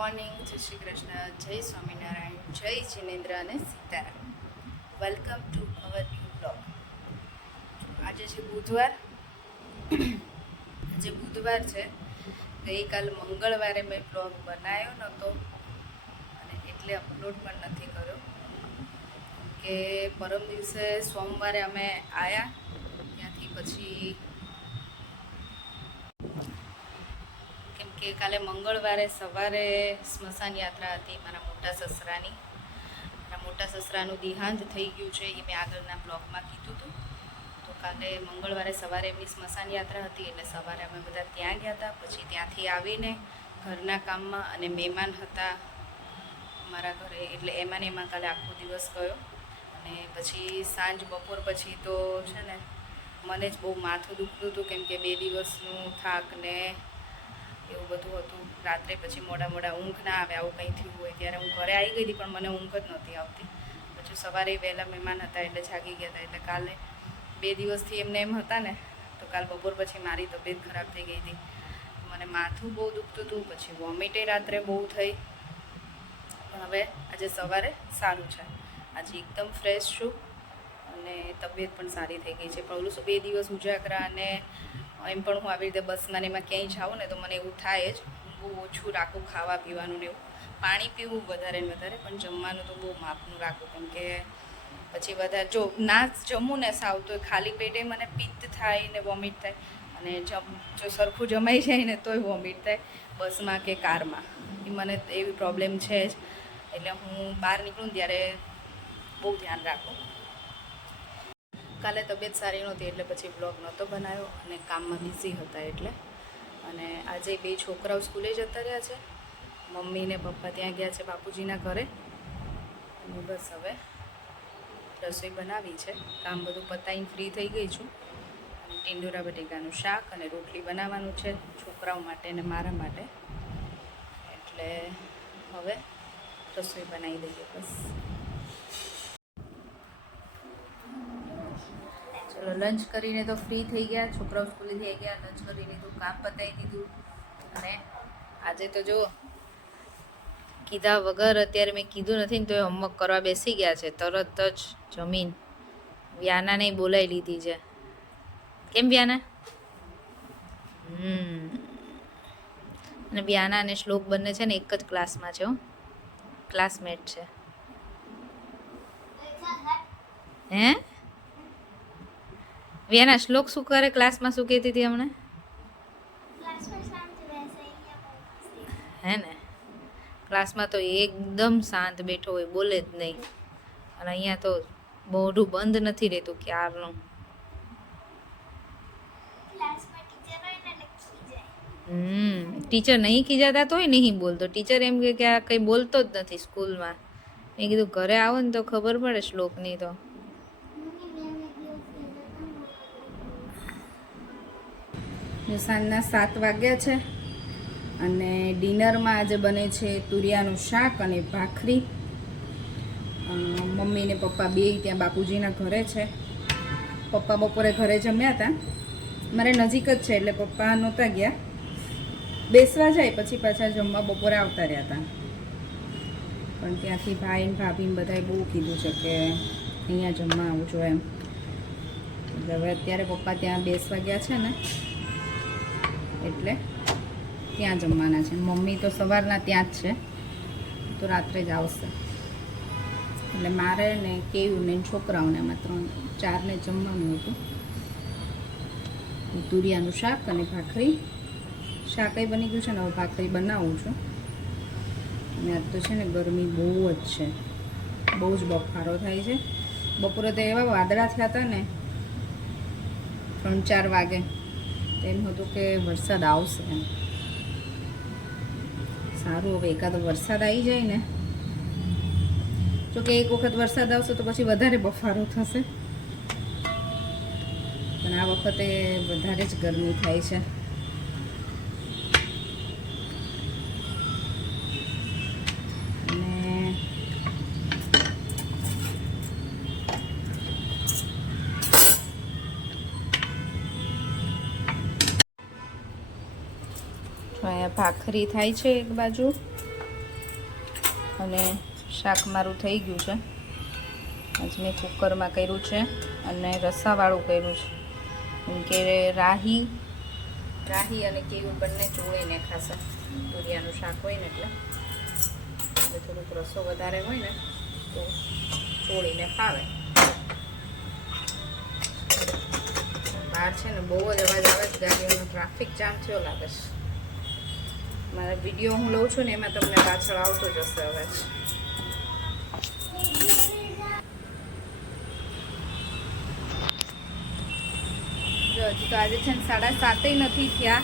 Morning, જય શ્રી કૃષ્ણ, જય સ્વામિનારાયણ, જય જિનેન્દ્ર અને Sitaram. Welcome to our new blog. આજે છે બુધવાર. આજે બુધવાર છે. ગઈકાલ મંગળવારે મેં બ્લોગ બનાવ્યો નહોતો અને એટલે અપલોડ પણ નથી કર્યો કે પરમ દિવસે સોમવારે અમે આવ્યા ત્યાંથી પછી કે કાલે મંગળવારે સવારે સ્મશાન યાત્રા હતી મારા મોટા સસરાની. મારા મોટા સસરાનું દેહાંત થઈ ગયું છે, એ મેં આગળના બ્લોગમાં કીધું હતું. તો કાલે મંગળવારે સવારે એમની સ્મશાન યાત્રા હતી એટલે સવારે અમે બધા ત્યાં ગયા હતા. પછી ત્યાંથી આવીને ઘરના કામમાં અને મહેમાન હતા મારા ઘરે એટલે એમાં કાલે આખો દિવસ ગયો. અને પછી સાંજ બપોર પછી તો છે ને મને જ બહુ માથું દુખતું હતું કેમ કે 2 દિવસનું થાક ને એવું બધું હતું. રાત્રે પછી મોડા ઊંઘ ના આવે, આવું કંઈ થયું હોય ત્યારે હું ઘરે આવી ગઈ હતી પણ મને ઊંઘ જ નહોતી આવતી. પછી સવારે વહેલા મહેમાન હતા એટલે જાગી ગયા હતા. એટલે કાલે 2 દિવસથી એમને એમ હતા ને તો કાલ બપોર પછી મારી તબિયત ખરાબ થઈ ગઈ હતી. મને માથું બહુ દુખતું હતું, પછી વોમિટે રાત્રે બહુ થઈ. પણ હવે આજે સવારે સારું છે, આજે એકદમ ફ્રેશ છું અને તબિયત પણ સારી થઈ ગઈ છે. પણ ઓલું 2 દિવસ ઉજાગરા અને એમ પણ હું આવી રીતે બસમાં ને એમાં ક્યાંય જાઉં ને તો મને એવું થાય જ. બહુ ઓછું રાખું ખાવા પીવાનું ને એવું, પાણી પીવું વધારે ને વધારે, પણ જમવાનું તો બહુ માપનું રાખું કેમ કે પછી વધારે જો ના જમું ને સાવ તો ખાલી પેટે મને પિત્ત થાય ને વોમિટ થાય, અને જો સરખું જમાઈ જાય ને તોય વોમિટ થાય બસમાં કે કારમાં. એ મને એવી પ્રોબ્લેમ છે જ. એટલે હું બહાર નીકળું ત્યારે બહુ ધ્યાન રાખું. કાલે તબિયત સારી નહોતી એટલે પછી બ્લોગ નહોતો બનાવ્યો અને કામમાં બિઝી હતા એટલે. અને આજે 2 છોકરાઓ સ્કૂલે જતા રહ્યા છે, મમ્મી ને પપ્પા ત્યાં ગયા છે બાપુજીના ઘરે. અને બસ હવે રસોઈ બનાવી છે, કામ બધું પતાવીને ફ્રી થઈ ગઈ છું. અને ટીંડોરા બટેકાનું શાક અને રોટલી બનાવવાનું છે છોકરાઓ માટે અને મારા માટે. એટલે હવે રસોઈ બનાવી દઈએ બસ. ચલો લંચ કરીને તો ફ્રી થઈ ગયા, છોકરાઓ સ્કૂલેથી આવી ગયા, લંચ કરી લીધું, કામ પતાવી દીધું. અને આજે તો જો કીધા વગર અત્યારે મેં કીધું નથી ને તો એ હોમવર્ક કરવા બેસી ગયા છે તરત જ જમીન. વ્યાનાને બોલાવી લીધી છે. કેમ વ્યાના? અને વ્યાના અને શ્લોક બંને છે ને એક જ ક્લાસમાં છે, ક્લાસમેટ છે. હે વ્યાના, શ્લોક શું કરે ક્લાસમાં? શું કહેતી હતી હમણાં? હે ને ક્લાસમાં તો એકદમ શાંત બેઠો હોય, બોલે જ નહીં. અને અહીંયા તો મોઢું બંધ નથી રહેતું ક્યારનું. ટીચર નહીં ખીજાતા તોય નહીં બોલતો. ટીચર એમ કે આ કંઈ બોલતો જ નથી સ્કૂલમાં. મેં કીધું ઘરે આવો ને તો ખબર પડે શ્લોકની તો. સાંજના 7 વાગ્યા છે અને ડિનરમાં આજે બને છે તુરિયાનું શાક અને ભાખરી. મમ્મી ને પપ્પા બે ત્યાં બાપુજીના ઘરે છે. પપ્પા બપોરે ઘરે જમ્યા હતા, મારે નજીક જ છે એટલે પપ્પા નહોતા ગયા. બેસવા જાય પછી પાછા જમવા બપોરે આવતા રહ્યા હતા. પણ ત્યાંથી ભાઈ ને ભાભીને બધાએ બહુ કીધું છે કે અહીંયા જમવા આવજો એમ. એટલે હવે અત્યારે પપ્પા ત્યાં બેસવા ગયા છે ને એટલે ત્યાં જમવાના છે. મમ્મી તો સવારના ત્યાં જ છે, તો રાત્રે જ આવશે. એટલે મારે ને કેવું ને છોકરાઓને એમાં 4ને જમવાનું હતું. તુરિયાનું શાક અને ભાખરી. શાકય બની ગયું છે ને હવે ભાખરી બનાવું છું. અને આજ તો છે ને ગરમી બહુ જ છે, બહુ જ બફારો થાય છે. બપોરે તો એવા વાદળા થયા હતા ને 3-4 વાગે, એમ હતું કે વરસાદ આવશે એમ. સારું, હવે એકાદો વરસાદ આવી જાય ને. જોકે એક વખત વરસાદ આવશે તો પછી વધારે બફારો થશે, પણ આ વખતે વધારે જ ગરમી થાય છે. અહીંયા ભાખરી થાય છે એક બાજુ અને શાક મારું થઈ ગયું છે. આજ મેં કુકરમાં કર્યું છે અને રસાવાળું કર્યું છે, કેમ કે રાહી અને કેવું બંને ચોળીને ખાશે. તુરિયાનું શાક હોય ને એટલે થોડુંક રસો વધારે હોય ને તો ચોળીને ફાવે. બહાર છે ને બહુ જ અવાજ આવે છે ગાડીઓનો, ટ્રાફિક જામ થયો લાગે છે. મારા વિડીયો હું લઉં છું ને એમાં તમને પાછળ આવતો જ હશે અવાજ. જો હજી તો આજે છે ને 7:30 નથી થયા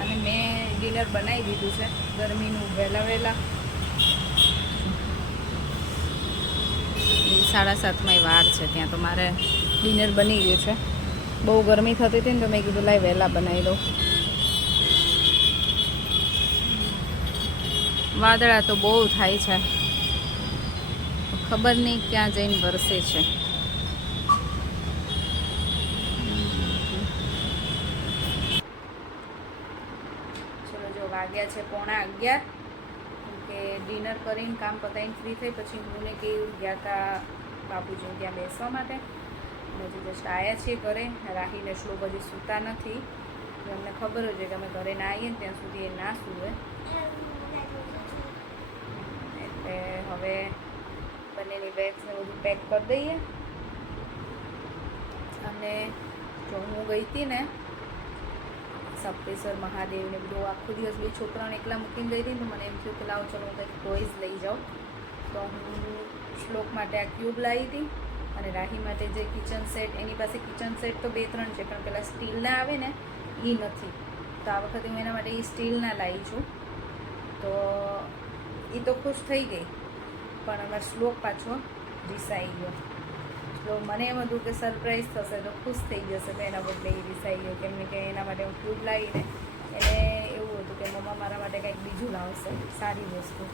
અને મેં ડિનર બનાવી દીધું છે ગરમીનું વહેલા 7:30 વાર છે ત્યાં તો મારે ડિનર બની ગયું છે. બહુ ગરમી થતી હતી ને તો મેં કીધું લાઈ વહેલા બનાવી દઉં. વાદળા તો બહુ થાય છે, ખબર નહીં ક્યાં જઈને વરસે છે. ચલો જો વાગ્યા છે 11:15, કે ડિનર કરીને કામ પતાવીને ફ્રી થઈ પછી હું ને કેવું ગયા હતા બાપુજી ત્યાં બેસવા માટે. હજી જસ્ટ આવ્યા છીએ ઘરે. રાહીને શ્લોક હજી સૂતા નથી. અમને ખબર જ છે કે અમે ઘરે ના આવીએ ને ત્યાં સુધી એ ના સૂવે, એટલે હવે બંનેની બેગ્સને બધું પેક કરી દઈએ. અને જો હું ગઈ હતી ને સપ્તેશ્વર મહાદેવને બધું આખો દિવસ બે છોકરાઓને એકલા મૂકીને ગઈ હતી ને તો મને એમ થયું કે લાવો ચલો હું કંઈક ટોયઝ લઈ જાઉં. તો હું શ્લોક માટે આ ક્યુબ લાવી હતી અને રાહી માટે જે કિચન સેટ, એની પાસે કિચન સેટ તો 2-3 છે પણ પેલા સ્ટીલના આવે ને એ નથી. તો આ વખતે હું એના માટે એ સ્ટીલના લાવી છું. તો એ તો ખુશ થઈ ગઈ, પણ અમારો શ્લોક પાછો રિસાઈ ગયો. તો મને એમ હતું કે સરપ્રાઈઝ થશે તો ખુશ થઈ જશે, તો એના બદલે એ રિસાઈ ગયો. કેમ કે એના માટે હું ક્યુબ લાવીને એને એવું હતું કે મમ્મા મારા માટે કંઈક બીજું લાવશે, સારી વસ્તુ.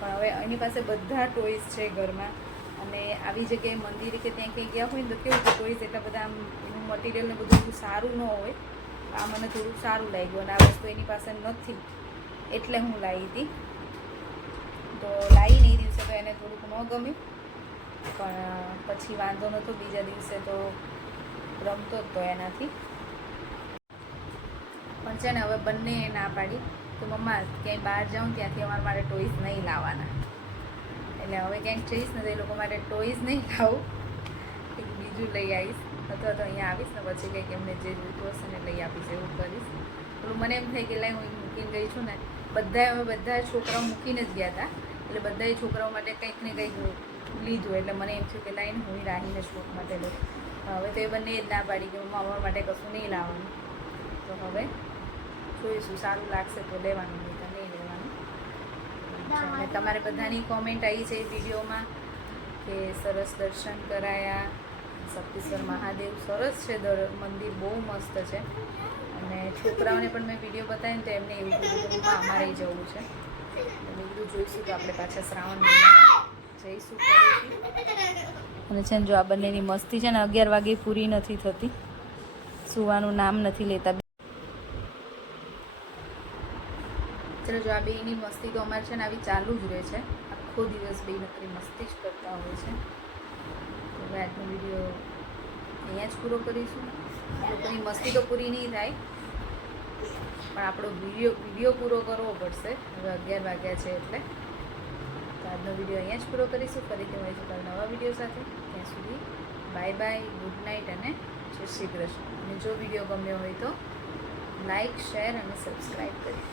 પણ હવે એની પાસે બધા ટોયઝ છે ઘરમાં. અને આવી જગ્યાએ મંદિરે કે ત્યાં કંઈ ગયા હોય ને તો કેવું કે ટોયઝ એટલા બધા આમ એનું મટીરિયલ ને બધું સારું ન હોય. આ મને થોડુંક સારું લાગ્યું અને આ વસ્તુ એની પાસે નથી એટલે હું લાવી હતી. તો લાવીને એ દિવસે તો એને થોડુંક ન ગમ્યું, પણ પછી વાંધો નહોતો. બીજા દિવસે તો રમતો જ તો એનાથી. પણ છે ને હવે બંને ના પાડી કે મમ્મા ક્યાંય બહાર જાઉં ત્યાંથી અમારા માટે ટોયઝ નહીં લાવવાના. એટલે હવે ક્યાંક જઈશ ને તો એ લોકો માટે ટોયઝ નહીં લાવું, કંઈક બીજું લઈ આવીશ, અથવા તો અહીંયા આવીશ ને પછી કંઈક એમને જે જોઈતું હશે ને લઈ આપીશ, એવું કરીશ. થોડું મને એમ થાય કે લાઈ હું મૂકીને ગઈ છું ને, બધા છોકરાઓ મૂકીને જ ગયા હતા, એટલે બધાએ છોકરાઓ માટે કંઈક ને કંઈક લીધું. એટલે મને એમ થયું કે લાઈને હું રાહીને શ્લોક માટે લઉં. હવે તો એ બંને જ ના પાડી કે મમ્મા અમારા માટે કશું નહીં લાવવાનું. તો હવે જોઈશું, સારું લાગશે તો લેવાનું, નહીં તો નહીં લેવાનું. અને તમારે બધાની કોમેન્ટ આવી છે એ વિડીયોમાં કે સરસ દર્શન કરાયા. સપ્તેશ્વર મહાદેવ સરસ છે, મંદિર બહુ મસ્ત છે. અને છોકરાઓને પણ મેં વિડીયો બતાવ્યો તો એમને એવું કીધું કે મમ્મા અમારે જવું છે. મેં કીધું જોઈશું તો આપણે પાછા શ્રાવણ મહિનામાં જઈશું. અને છે ને જો આ બંનેની મસ્તી છે ને 11 વાગે પૂરી નથી થતી, સુવાનું નામ નથી લેતા. ચલો જો આ બેની મસ્તી તો અમારે છે ને આવી ચાલુ જ રહે છે, આખો દિવસ બે નકરી મસ્તી જ કરતા હોય છે. તો હવે આજનો વિડીયો અહીંયા જ પૂરો કરીશું. આ લોકોની મસ્તી તો પૂરી નહીં થાય, પણ આપણો વિડીયો પૂરો કરવો પડશે. હવે 11 વાગ્યા છે એટલે. તો આજનો વિડીયો અહીંયા જ પૂરો કરીશું. ફરીથી મળીશું કાલે નવા વિડીયો સાથે. ત્યાં સુધી બાય બાય, ગુડ નાઇટ અને જય શ્રી કૃષ્ણ. અને જો વિડીયો ગમ્યો હોય તો લાઈક, શેર અને સબસ્ક્રાઈબ કરી.